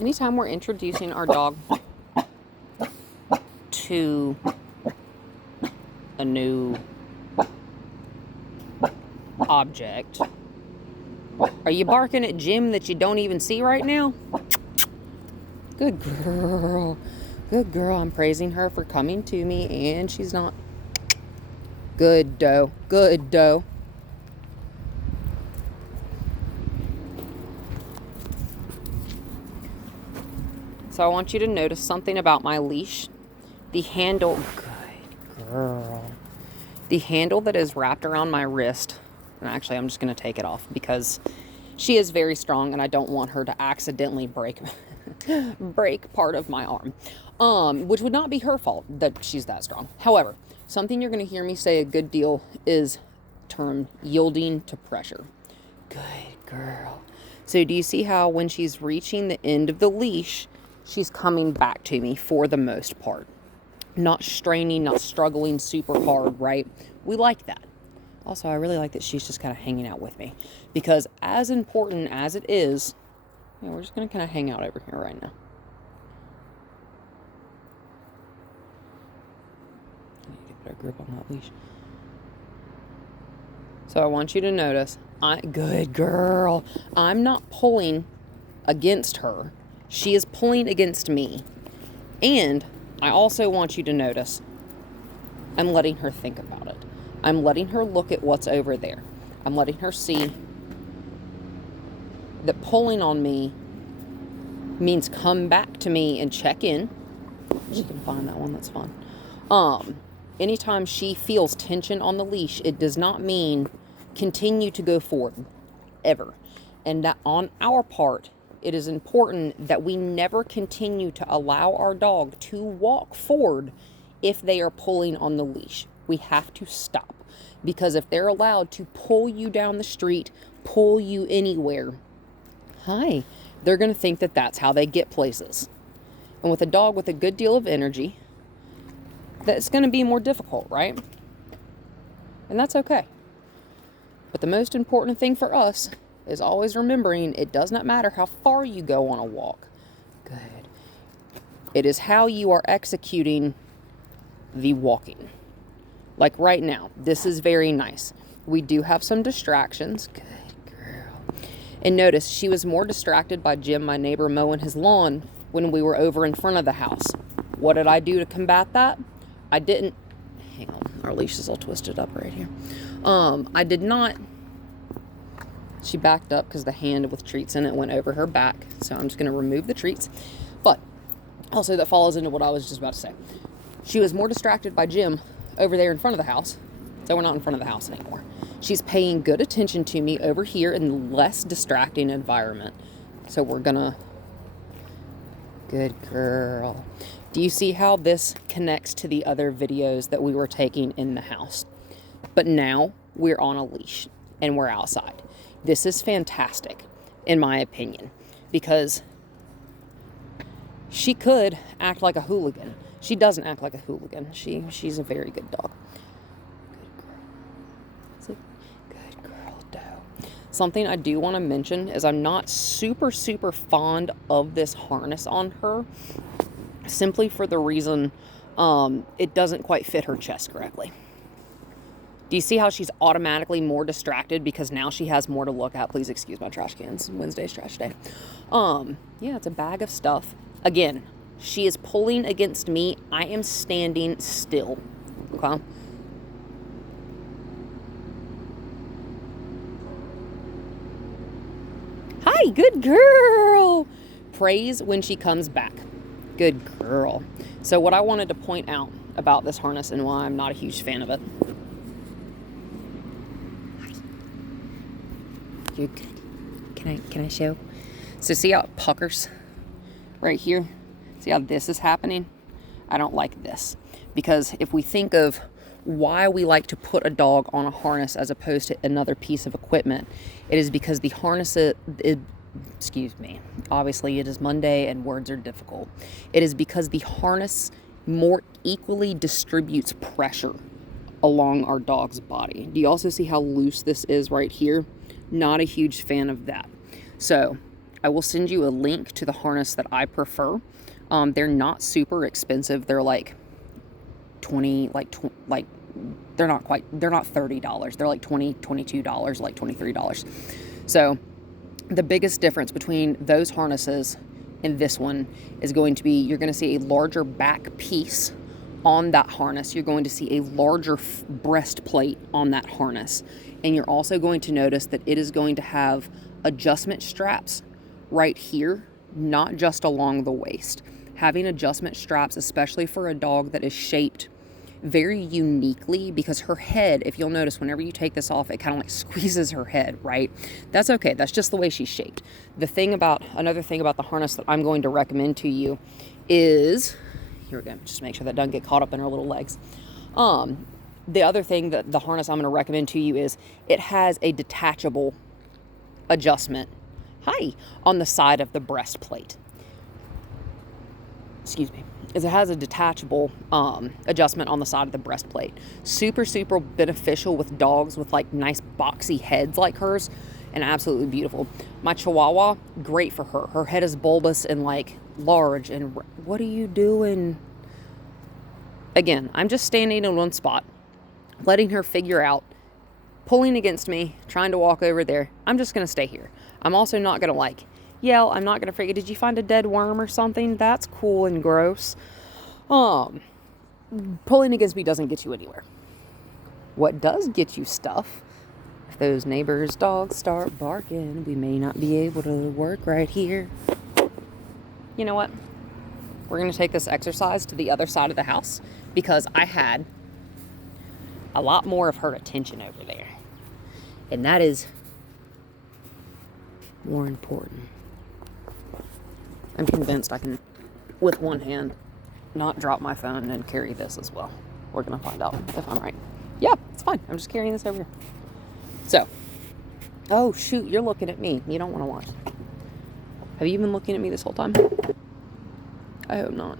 anytime we're introducing our dog to a new object, are you barking at Jim that you don't even see right now? Good girl. Good girl. I'm praising her for coming to me, and she's not. Good doe. Good doe. So I want you to notice something about my leash. The handle. Good girl. The handle that is wrapped around my wrist. And actually, I'm just going to take it off because she is very strong, and I don't want her to accidentally break part of my arm. Which would not be her fault that she's that strong. However, something you're going to hear me say a good deal is term yielding to pressure. Good girl. So do you see how when she's reaching the end of the leash, she's coming back to me for the most part? Not straining, not struggling super hard, right? We like that. Also, I really like that she's just kind of hanging out with me. Because as important as it is, we're just going to kind of hang out over here right now. I need to get a better grip on that leash. So I want you to notice, good girl. I'm not pulling against her. She is pulling against me. And I also want you to notice, I'm letting her think about it. I'm letting her look at what's over there. I'm letting her see that pulling on me means come back to me and check in. You can find that one, that's fine. Anytime she feels tension on the leash, it does not mean continue to go forward, ever. And that on our part, it is important that we never continue to allow our dog to walk forward if they are pulling on the leash. We have to stop. Because if they're allowed to pull you down the street, pull you anywhere, they're going to think that that's how they get places. And with a dog with a good deal of energy, that's going to be more difficult, right? And that's okay. But the most important thing for us is always remembering it does not matter how far you go on a walk. Good. It is how you are executing the walking. Like right now, this is very nice. We do have some distractions. Good girl. And notice she was more distracted by Jim, my neighbor, mowing his lawn when we were over in front of the house. What did I do to combat that? I didn't. Hang on, our leash is all twisted up right here. I did not. She backed up because the hand with treats in it went over her back. So I'm just going to remove the treats. But also that follows into what I was just about to say. She was more distracted by Jim over there in front of the house. So we're not in front of the house anymore. She's paying good attention to me over here in a less distracting environment. So we're gonna... Good girl. Do you see how this connects to the other videos that we were taking in the house? But now we're on a leash and we're outside. This is fantastic, in my opinion, because she could act like a hooligan. She doesn't act like a hooligan. She's a very good dog. Good girl. Good girl, doe. Something I do want to mention is I'm not super fond of this harness on her, simply for the reason it doesn't quite fit her chest correctly. Do you see how she's automatically more distracted because now she has more to look at? Please excuse my trash cans. Wednesday's trash day. Yeah, it's a bag of stuff. Again, she is pulling against me. I am standing still. Okay? Hi, good girl. Praise when she comes back. Good girl. So what I wanted to point out about this harness and why I'm not a huge fan of it. You're good. Can I show? So see how it puckers right here? See how this is happening? I don't like this. Because if we think of why we like to put a dog on a harness as opposed to another piece of equipment, it is because the harness excuse me, obviously it is Monday and words are difficult. It is because the harness more equally distributes pressure along our dog's body. Do you also see how loose this is right here? Not a huge fan of that. So I will send you a link to the harness that I prefer. They're not super expensive. They're like 20, like they're not $30. They're like $20, $22, like $23. So the biggest difference between those harnesses and this one is going to be, you're going to see a larger back piece on that harness. You're going to see a larger breastplate on that harness. And you're also going to notice that it is going to have adjustment straps right here, not just along the waist. Having adjustment straps, especially for a dog that is shaped very uniquely, because her head, if you'll notice, whenever you take this off, it kind of like squeezes her head, right? That's okay. That's just the way she's shaped. Another thing about the harness that I'm going to recommend to you is, here we go, just make sure that doesn't get caught up in her little legs. The other thing that the harness I'm going to recommend to you is it has a detachable adjustment, on the side of the breastplate. Excuse me. It has a detachable adjustment on the side of the breastplate. Super, super beneficial with dogs with like nice boxy heads like hers, and absolutely beautiful. My Chihuahua, great for her. Her head is bulbous and like large. And what are you doing? Again, I'm just standing in one spot, letting her figure out, pulling against me, trying to walk over there. I'm just going to stay here. I'm also not going to yell. I'm not going to freak. Did you find a dead worm or something? That's cool and gross. Pulling against me doesn't get you anywhere. What does get you stuff, if those neighbors' dogs start barking, we may not be able to work right here. You know what? We're going to take this exercise to the other side of the house, because I had a lot more of her attention over there. And that is more important. I'm convinced I can, with one hand, not drop my phone and carry this as well. We're going to find out if I'm right. Yeah, it's fine. I'm just carrying this over here. So, oh shoot, you're looking at me. You don't want to watch. Have you been looking at me this whole time? I hope not.